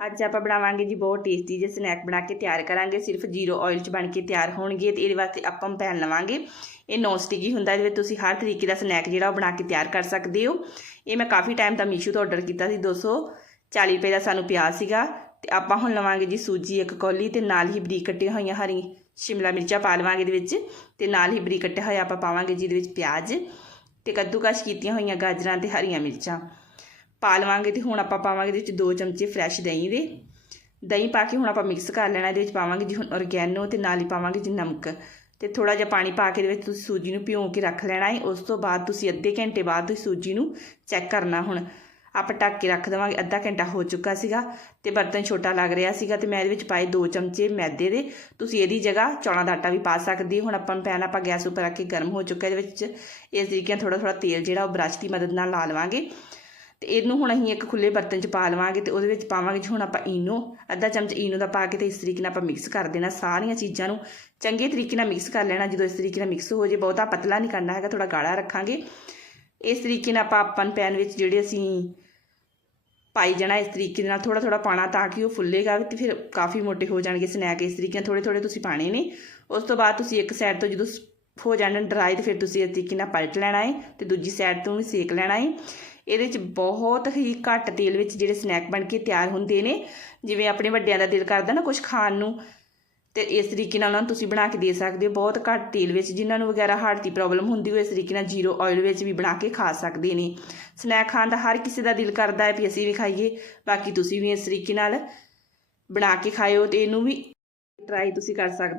ਅੱਜ ਆਪਾਂ ਬਣਾਵਾਂਗੇ ਜੀ ਬਹੁਤ ਟੇਸਟੀ ਜਿਹੇ ਸਨੈਕ ਬਣਾ ਕੇ ਤਿਆਰ ਕਰਾਂਗੇ। ਸਿਰਫ ਜ਼ੀਰੋ ਆਇਲ 'ਚ ਬਣ ਕੇ ਤਿਆਰ ਹੋਣਗੇ ਤੇ ਇਹਦੇ ਵਾਸਤੇ ਆਪਾਂ ਪੈਨ ਲਵਾਂਗੇ। ਇਹ ਨੌਨ ਸਟਿਕ ਹੀ ਹੁੰਦਾ ਇਹਦੇ ਵਿੱਚ ਤੁਸੀਂ ਹਰ ਤਰੀਕੇ ਦਾ ਸਨੈਕ ਜਿਹੜਾ ਉਹ ਬਣਾ ਕੇ ਤਿਆਰ ਕਰ ਸਕਦੇ ਹੋ। ਇਹ ਮੈਂ ਕਾਫੀ ਟਾਈਮ ਦਾ ਮੀਸ਼ੂ ਤੋਂ ਆਰਡਰ ਕੀਤਾ ਸੀ 240 ਰੁਪਏ ਦਾ ਸਾਨੂੰ ਪਿਆ ਸੀਗਾ। ਤੇ ਆਪਾਂ ਹੁਣ ਲਵਾਂਗੇ ਜੀ ਸੂਜੀ ਇੱਕ ਕੌਲੀ ਤੇ ਨਾਲ ਹੀ ਬਰੀਕ ਕੱਟੀਆਂ ਹੋਈਆਂ ਹਰੀ ਸ਼ਿਮਲਾ ਮਿਰਚਾਂ ਪਾ ਲਵਾਂਗੇ ਇਹਦੇ ਵਿੱਚ ਤੇ ਨਾਲ ਹੀ ਬਰੀਕ ਕੱਟਿਆ ਹੋਇਆ ਆਪਾਂ ਪਾਵਾਂਗੇ ਜੀ ਇਹਦੇ ਵਿੱਚ ਪਿਆਜ਼ ਤੇ ਕੱਦੂਕਸ਼ ਕੀਤੀਆਂ ਹੋਈਆਂ ਗਾਜਰਾਂ ਤੇ ਹਰੀਆਂ ਮਿਰਚਾਂ। ਪਾ ਲਵਾਂਗੇ ਤੇ ਹੁਣ ਆਪਾਂ ਪਾਵਾਂਗੇ ਇਹਦੇ ਵਿੱਚ 2 ਚਮਚੇ ਫਰੈਸ਼ ਦਹੀਂ ਦੇ। ਦਹੀਂ ਪਾ ਕੇ ਹੁਣ ਆਪਾਂ ਮਿਕਸ ਕਰ ਲੈਣਾ, ਇਹਦੇ ਵਿੱਚ ਪਾਵਾਂਗੇ ਜੀ ਹੁਣ ਔਰਗੈਨੋ ਤੇ ਨਾਲ ਹੀ ਪਾਵਾਂਗੇ ਜੀ ਨਮਕ। ਤੇ ਥੋੜਾ ਜਿਹਾ ਪਾਣੀ ਪਾ ਕੇ ਇਹਦੇ ਵਿੱਚ ਤੁਸੀਂ ਸੂਜੀ ਨੂੰ ਭਿਓ ਕੇ ਰੱਖ ਲੈਣਾ ਹੈ ਉਸ ਤੋਂ ਬਾਅਦ ਤੁਸੀਂ ਅੱਧੇ ਘੰਟੇ ਬਾਅਦ ਤੁਸੀਂ ਸੂਜੀ ਨੂੰ ਚੈੱਕ ਕਰਨਾ ਹੁਣ। ਆਪਾਂ ਢੱਕ ਕੇ ਰੱਖ ਦੇਵਾਂਗੇ, ਅੱਧਾ ਘੰਟਾ ਹੋ ਚੁੱਕਾ ਸੀਗਾ ਤੇ ਬਰਤਨ ਛੋਟਾ ਲੱਗ ਰਿਹਾ ਸੀਗਾ ਤੇ ਮੈਂ ਇਹਦੇ ਵਿੱਚ ਪਾਏ 2 ਚਮਚੇ ਮੈਦੇ ਦੇ। ਤੁਸੀਂ ਇਹਦੀ ਜਗ੍ਹਾ ਚੌਲਾਂ ਦਾ ਆਟਾ ਵੀ ਪਾ ਸਕਦੇ ਹੋ। ਹੁਣ ਆਪਾਂ ਪੈਨ ਆਪਾਂ ਗੈਸ ਉੱਪਰ ਰੱਖ ਕੇ ਗਰਮ ਹੋ ਚੁੱਕਾ ਇਹਦੇ ਵਿੱਚ। ਇਸ ਤਰੀਕੇ ਨਾਲ ਥੋੜਾ ਥੋੜਾ ਤੇਲ ਜਿਹੜਾ ਉਹ ਬ੍ਰਸ਼ ਦੀ ਮਦਦ ਨਾਲ ਲਾ ਲਵਾਂਗੇ। ਤੇ ਇਹਨੂੰ ਹੁਣ ਅਸੀਂ ਇੱਕ ਖੁੱਲੇ ਬਰਤਨ 'ਚ ਪਾ ਲਵਾਂਗੇ ਤੇ ਉਹਦੇ ਵਿੱਚ ਪਾਵਾਂਗੇ ਜੀ ਹੁਣ ਆਪਾਂ ਈਨੋ, ਅੱਧਾ ਚਮਚ ਈਨੋ ਦਾ ਪਾ ਕੇ ਤੇ ਇਸ ਤਰੀਕੇ ਨਾਲ ਆਪਾਂ ਮਿਕਸ ਕਰ ਦੇਣਾ ਸਾਰੀਆਂ ਚੀਜ਼ਾਂ ਨੂੰ। ਚੰਗੇ ਤਰੀਕੇ ਨਾਲ ਮਿਕਸ ਕਰ ਲੈਣਾ, ਜਦੋਂ ਇਸ ਤਰੀਕੇ ਨਾਲ ਮਿਕਸ ਹੋ ਜੇ, ਬਹੁਤਾ ਪਤਲਾ ਨਹੀਂ ਕਰਨਾ ਹੈਗਾ ਥੋੜਾ ਗਾੜਾ ਰੱਖਾਂਗੇ। ਇਸ ਤਰੀਕੇ ਨਾਲ ਆਪਾਂ ਆਪਨ ਪੈਨ ਵਿੱਚ ਜਿਹੜੇ ਅਸੀਂ ਪਾਈ ਜਾਣਾ, ਇਸ ਤਰੀਕੇ ਦੇ ਨਾਲ ਥੋੜਾ ਥੋੜਾ ਪਾਣਾ ਤਾਂ ਕਿ ਉਹ ਫੁੱਲੇਗਾ ਤੇ ਫਿਰ ਕਾਫੀ ਮੋਟੇ ਹੋ ਜਾਣਗੇ ਸਨੈਕ ਇਸ ਤਰੀਕੇ ਨਾਲ ਥੋੜੇ ਥੋੜੇ ਤੁਸੀਂ ਪਾਣੇ ਨੇ। ਉਸ ਤੋਂ ਬਾਅਦ ਤੁਸੀਂ ਇੱਕ ਸਾਈਡ ਤੋਂ ਜਦੋਂ ਹੋ ਜਾਣ ਡਰਾਈ ਤੇ ਫਿਰ ਤੁਸੀਂ ਇਸ ਤਰੀਕੇ ਨਾਲ ਪਲਟ ਲੈਣਾ ਹੈ ਤੇ ਦੂਜੀ ਸਾਈਡ ਤੋਂ ਵੀ ਸੇਕ ਲੈਣਾ ਹੈ ਇਹਦੇ 'ਚ ਬਹੁਤ ਹੀ ਘੱਟ ਤੇਲ ਵਿੱਚ ਜਿਹੜੇ ਸਨੈਕ ਬਣ ਕੇ ਤਿਆਰ ਹੁੰਦੇ ਨੇ। ਜਿਵੇਂ ਆਪਣੇ ਵੱਡਿਆਂ ਦਾ ਦਿਲ ਕਰਦਾ ਨਾ ਕੁਝ ਖਾਣ ਨੂੰ, ਤੇ ਇਸ ਤਰੀਕੇ ਨਾਲ ਉਹਨਾਂ ਨੂੰ ਤੁਸੀਂ ਬਣਾ ਕੇ ਦੇ ਸਕਦੇ ਹੋ। ਬਹੁਤ ਘੱਟ ਤੇਲ ਵਿੱਚ ਜਿਨ੍ਹਾਂ ਨੂੰ ਵਗੈਰਾ ਹਾਰਟ ਦੀ ਪ੍ਰੋਬਲਮ ਹੁੰਦੀ ਹੋ ਇਸ ਤਰੀਕੇ ਨਾਲ ਜ਼ੀਰੋ ਆਇਲ ਵਿੱਚ ਵੀ ਬਣਾ ਕੇ ਖਾ ਸਕਦੇ ਨੇ। ਸਨੈਕ ਖਾਣ ਦਾ ਹਰ ਕਿਸੇ ਦਾ ਦਿਲ ਕਰਦਾ ਹੈ ਵੀ ਅਸੀਂ ਵੀ ਖਾਈਏ, ਬਾਕੀ ਤੁਸੀਂ ਵੀ ਇਸ ਤਰੀਕੇ ਨਾਲ ਬਣਾ ਕੇ ਖਾਇਓ ਤੇ ਇਹਨੂੰ ਵੀ ਟਰਾਈ ਤੁਸੀਂ ਕਰ ਸਕਦੇ ਹੋ